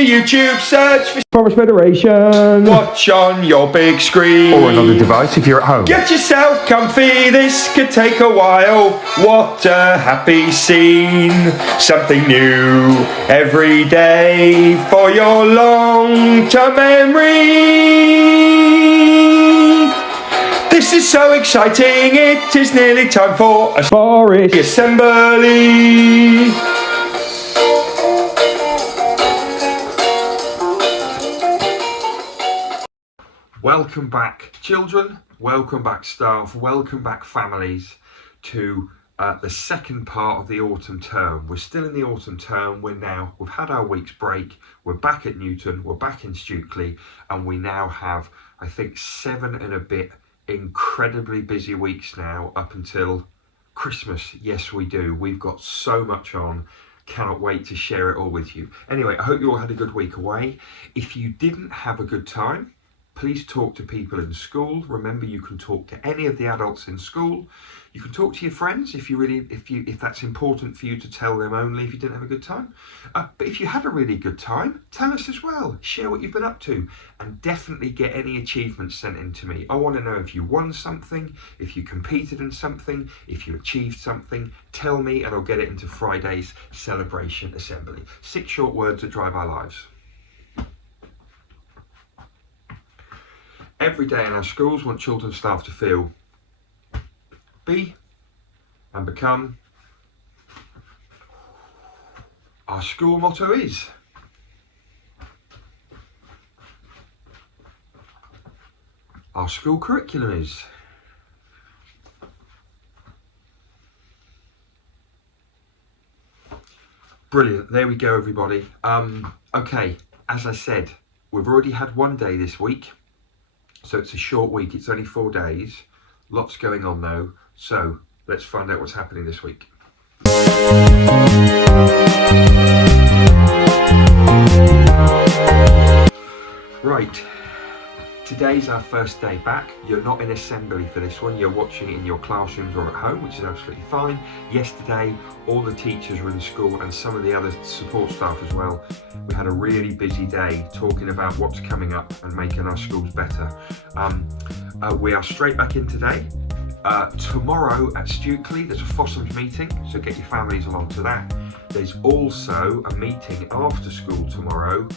your YouTube, search for Forest Federation. watch on your big screen. Or another device if you're at home. Get yourself comfy, this could take a while. What a happy scene. Something new every day for your long-term memory. This is so exciting, it is nearly time for a Forest assembly. Welcome back, children, welcome back, staff, welcome back, families, to the second part of the autumn term. We're still in the autumn term. We've had our week's break, we're back at Newton, we're back in Stukely, and we now have, I think, 7 and a bit incredibly busy weeks now up until Christmas. Yes, we do. We've got so much on. Cannot wait to share it all with you. Anyway, I hope you all had a good week away. If you didn't have a good time, please talk to people in school. Remember, you can talk to any of the adults in school. You can talk to your friends if that's important for you to tell them only if you didn't have a good time. But if you had a really good time, tell us as well. Share what you've been up to, and definitely get any achievements sent in to me. I want to know if you won something, if you competed in something, if you achieved something. Tell me and I'll get it into Friday's celebration assembly. 6 short words that drive our lives. Every day in our schools, want children and staff to feel, be and become. Our school motto is our school curriculum is. Brilliant, there we go everybody. Okay, as I said, we've already had one day this week. So it's a short week, it's only 4 days. Lots going on though. So let's find out what's happening this week. Right, today's our first day back. You're not in assembly for this one, you're watching it in your classrooms or at home, which is absolutely fine. Yesterday, all the teachers were in school and some of the other support staff as well. We had a really busy day talking about what's coming up and making our schools better. We are straight back in today. Tomorrow at Stukely, there's a Fossums meeting, so get your families along to that. There's also a meeting after school tomorrow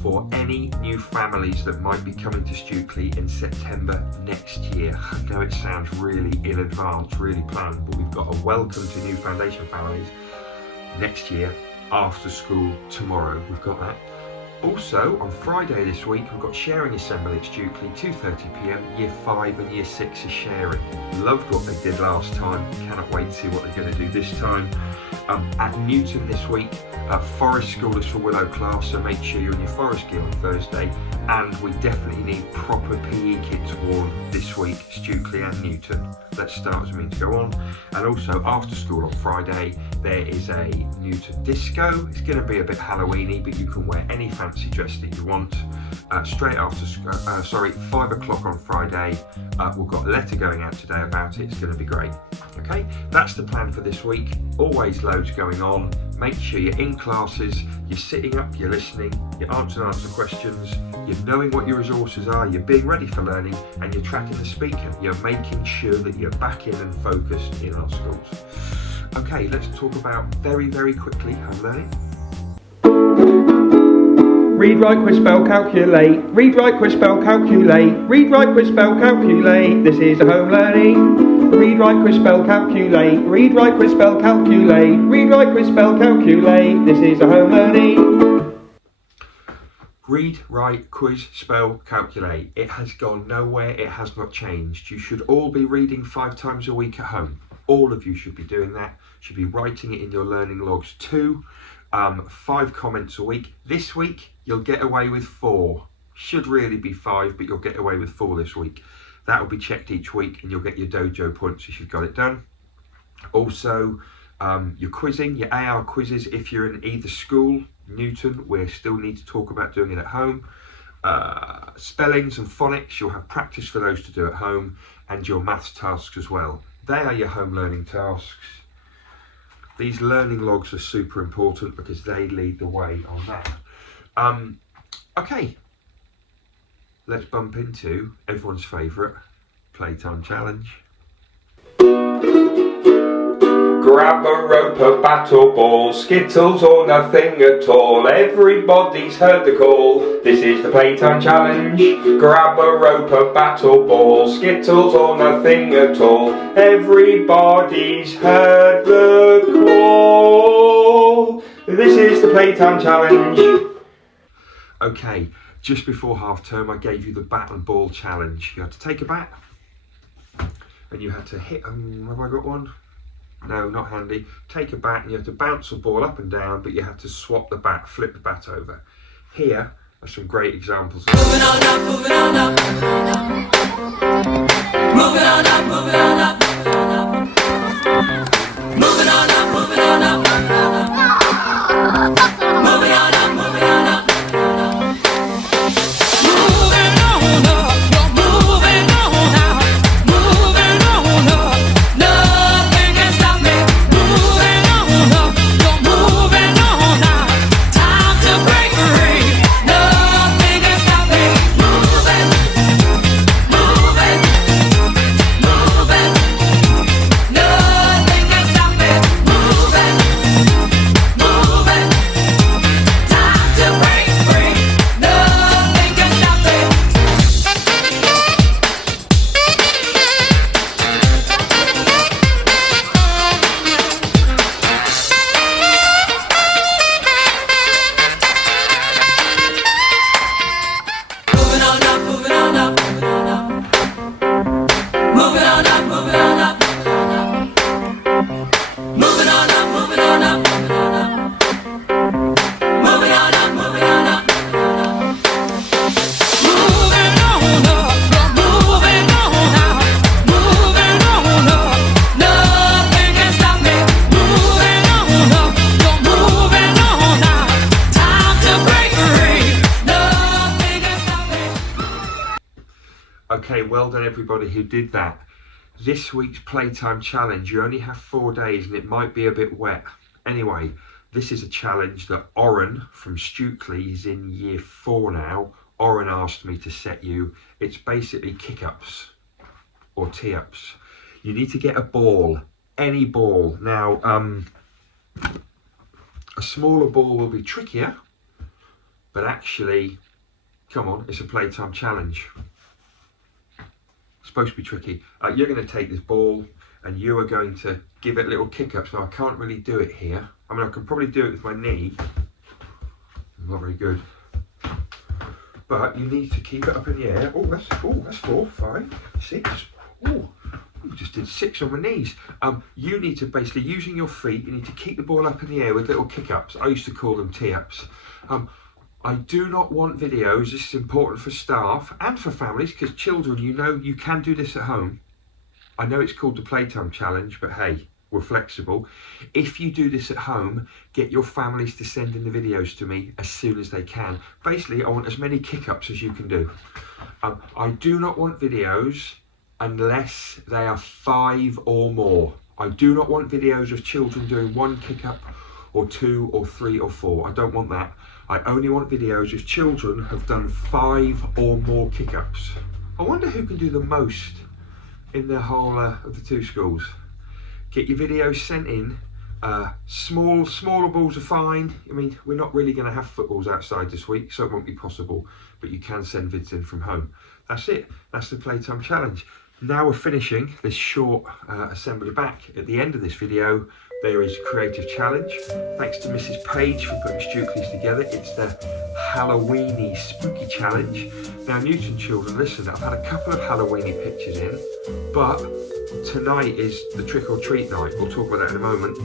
for any new families that might be coming to Stukely in September next year. I know it sounds really in advance, really planned, but we've got a welcome to new foundation families next year after school tomorrow. We've got that. Also, on Friday this week, we've got sharing assembly at Stukely, 2:30 p.m. Year 5 and Year 6 is sharing. Loved what they did last time. Cannot wait to see what they're going to do this time. At Newton this week, Forest School is for Willow class, so make sure you're in your Forest gear on Thursday. And we definitely need proper PE kits worn this week, Stukely and Newton. Let's start as we mean to go on. And also, after school on Friday, there is a Newton disco. It's going to be a bit Halloweeny, but you can wear any fancy dress that you want. Straight after, 5 o'clock on Friday. We've got a letter going out today about it. It's going to be great. Okay, that's the plan for this week. Always loads going on. Make sure you're in classes, you're sitting up, you're listening, you're answering questions, you're knowing what your resources are, you're being ready for learning, and you're tracking the speaker. You're making sure that you're back in and focused in our schools. Okay, let's talk about very, very quickly home learning. Read, write, quiz, spell, calculate. Read, write, quiz, spell, calculate. Read, write, quiz, spell, calculate. This is a home learning. Read, write, quiz, spell, calculate. Read, write, quiz, spell, calculate. Read, write, quiz, spell, calculate. This is a home learning. Read, write, quiz, spell, calculate. It has gone nowhere, it has not changed. You should all be reading 5 times a week at home. All of you should be doing that. Should be writing it in your learning logs too. 5 comments a week. This week, you'll get away with 4. Should really be 5, but you'll get away with 4 this week. That will be checked each week and you'll get your dojo points if you've got it done. Also, your quizzing, your AR quizzes, if you're in either school, Newton, we still need to talk about doing it at home. Spellings and phonics, you'll have practice for those to do at home, and your maths tasks as well. They are your home learning tasks. These learning logs are super important because they lead the way on that. Okay, let's bump into everyone's favourite playtime challenge. Grab a rope, a bat or ball, Skittles or nothing at all. Everybody's heard the call. This is the playtime challenge. Grab a rope, a bat or ball, Skittles or nothing at all. Everybody's heard the call. This is the playtime challenge. Okay, just before half term I gave you the bat and ball challenge. You had to take a bat and you had to hit, have I got one? No, not handy. Take a bat and you have to bounce the ball up and down, but you have to swap the bat, flip the bat over. Here are some great examples. Moving on up, moving on up, moving on up. Moving on up, moving on up, moving on up. Moving on up, moving on up, moving on up. Moving on up, moving on up. Okay, well done everybody who did that. This week's playtime challenge, you only have 4 days and it might be a bit wet. Anyway, this is a challenge that Oren from Stukely is in year 4 now. Oren asked me to set you. It's basically kick-ups or tee-ups. You need to get a ball, any ball. Now, a smaller ball will be trickier, but actually, come on, it's a playtime challenge. Supposed to be tricky. You're going to take this ball and you are going to give it little kick-ups. Now I can't really do it here. I mean, I can probably do it with my knee. Not very good. But you need to keep it up in the air. Oh, that's 4, 5, 6. Oh, just did 6 on my knees. You need to basically, using your feet, you need to keep the ball up in the air with little kick-ups. I used to call them tee-ups. I do not want videos, this is important for staff and for families, because children, you know, you can do this at home. I know it's called the Playtime Challenge, but hey, we're flexible. If you do this at home, get your families to send in the videos to me as soon as they can. Basically, I want as many kick-ups as you can do. I do not want videos unless they are 5 or more. I do not want videos of children doing 1 kick-up or 2 or 3 or 4. I don't want that. I only want videos if children have done 5 or more kick-ups. I wonder who can do the most in the whole of the 2 schools. Get your videos sent in. Smaller balls are fine. I mean, we're not really going to have footballs outside this week, so it won't be possible, but you can send vids in from home. That's it. That's the Playtime Challenge. Now we're finishing this short assembly back. At the end of this video, there is a creative challenge. Thanks to Mrs. Page for putting Stukely's together. It's the Halloweeny Spooky Challenge. Now, Newton children, listen, I've had a couple of Halloweeny pictures in, but tonight is the trick or treat night. We'll talk about that in a moment.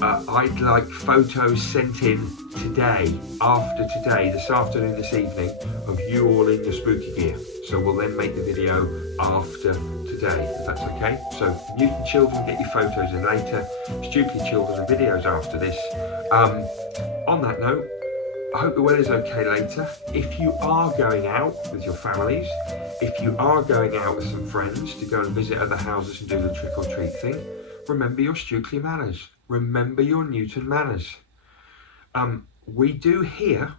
I'd like photos sent in today, after today, this afternoon, this evening, of you all in your spooky gear. So we'll then make the video after today, if that's okay. So Newton children, get your photos in later. Stukely children, and videos after this. On that note, I hope the weather's okay later. If you are going out with your families, if you are going out with some friends to go and visit other houses and do the trick or treat thing, remember your Stukely manners. Remember your Newton manners. we do hear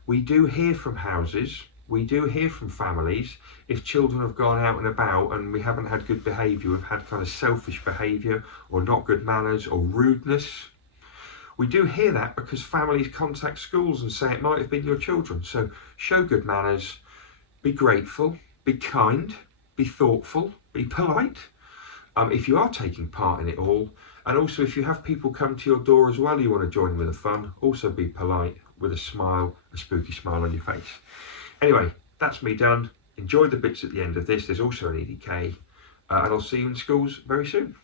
from houses, we do hear from families if children have gone out and about and we haven't had good behaviour, we've had kind of selfish behaviour or not good manners or rudeness. We do hear that because families contact schools and say it might have been your children. So show good manners, be grateful, be kind, be thoughtful, be polite. If you are taking part in it all, and also if you have people come to your door as well, you want to join with the fun, also be polite with a smile, a spooky smile on your face. Anyway, that's me done. Enjoy the bits at the end of this. There's also an EDK, and I'll see you in schools very soon.